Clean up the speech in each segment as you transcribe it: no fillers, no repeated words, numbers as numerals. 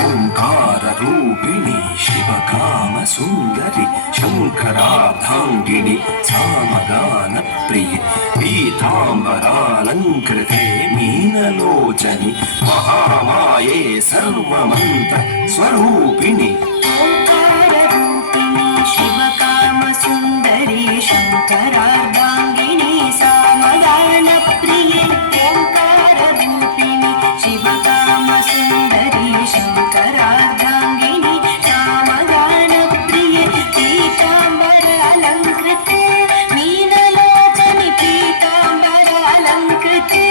ఓంకార రూపిణి శివకామ సుందరి శంకరార్ధాంగిణి సామగాన ప్రియ పీతాంబరాలంకృతే మీనలోచని మహామాయే సర్వమంత స్వరూపిణి शिवकामसुन्दरी शङ्करार्धाङ्गिनी सामगानप्रिये ओङ्काररूपिणि शिवकामसुन्दरी शङ्करार्धाङ्गिनी सामगानप्रिये पीताम्बरालङ्कृते मीनलोचनि पीताम्बरालङ्कृते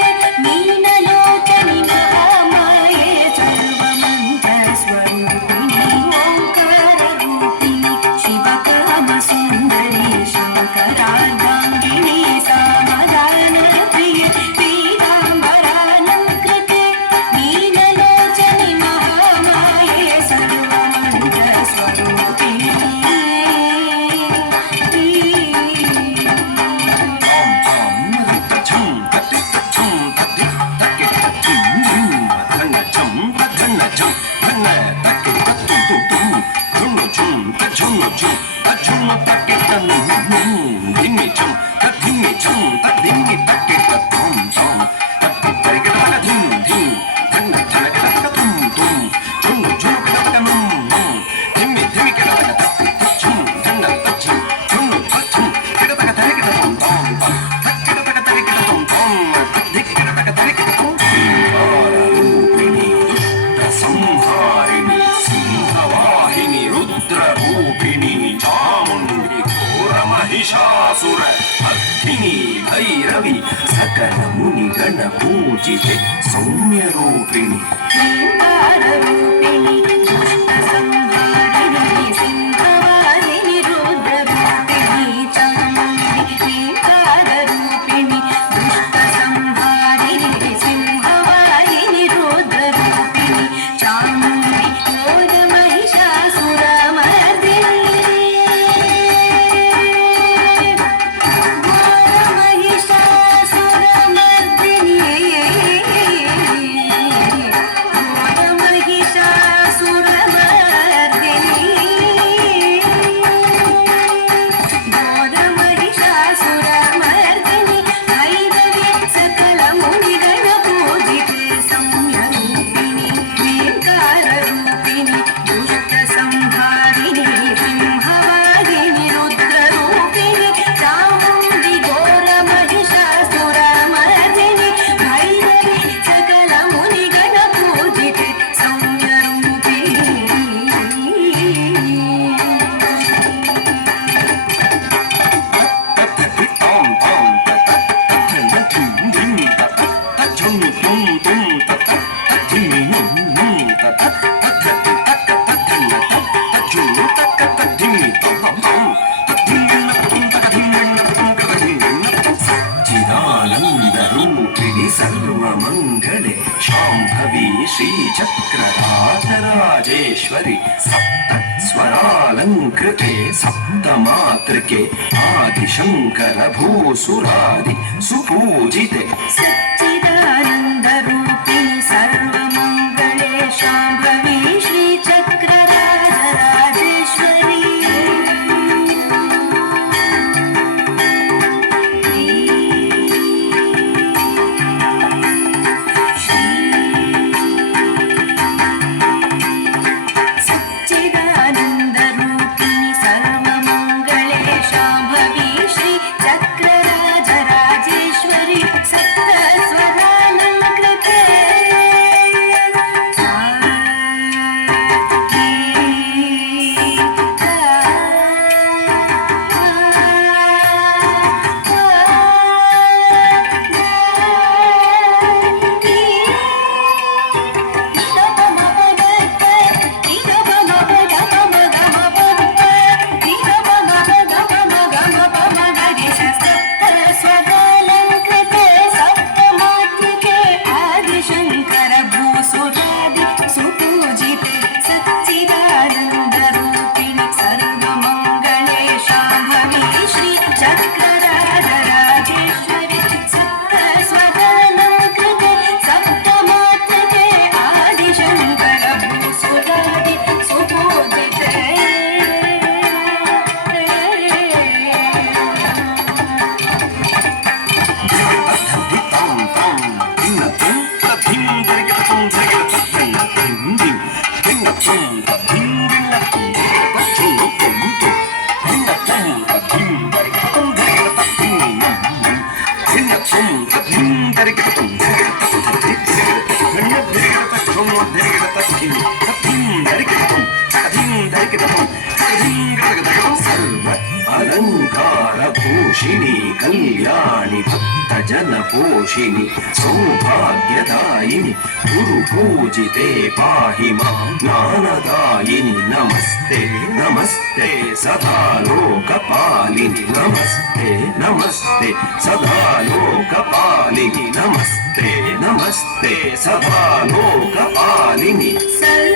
मीनलोचनि महामाये सर्वमन्तस्वरूपिणि ओङ्काररूपिणि शिवकामसुन्दरी शङ्करार्धाङ्गिनी सामगानप्रिये पीताम्बरालङ्कृते मीनलोचनि महामाये सर्वमन्तस्वरूपिणि సంహారిణి సింహవాహిని రుద్రరూపిణి చాముండి ఘోరమహిషాసుర అగ్ని భైరవి సకల ముని గణ పూజితే సౌమ్యరూపిణి ओङ्काररूपिणि दुष्टसंहारिणि सिंहवाहिनि रुद्ररूपिणि चामुण्डि ओङ्काररूपिणि दुष्टसंहारिणि सिंहवाहिनि रुद्ररूपिणि चामुण्डि సచ్చిదానందరూపిణి సర్వమంగళే శాంభవి శ్రీచక్రరాజరాజేశ్వరి సప్త స్వరాలంకృతే సప్తమాతృకే ఆదిశంకర భూసురాది సుపూజితే सच्चिदानन्दरूपिणि सर्वमङ्गले शाम्भवी श्रीचक्रराजराजेश्वरी सच्चिदानन्दरूपिणि सर्वमङ्गले शाम्भवी श्रीचक्रराजराजेश्वरी తథిం దరికిటతం సర్వ అలంకార భూషిణి కళ్యాణి భక్త జన పోషిణి సౌభాగ్యదాయిని గురు పూజితే పాహి మా జ్ఞానదాయిని నమస్తే నమస్తే సదా లోకపాలిని నమస్తే నమస్తే సదా లోకపాలిని నమస్తే నమస్తే సదా లోకపాలిని సర్వ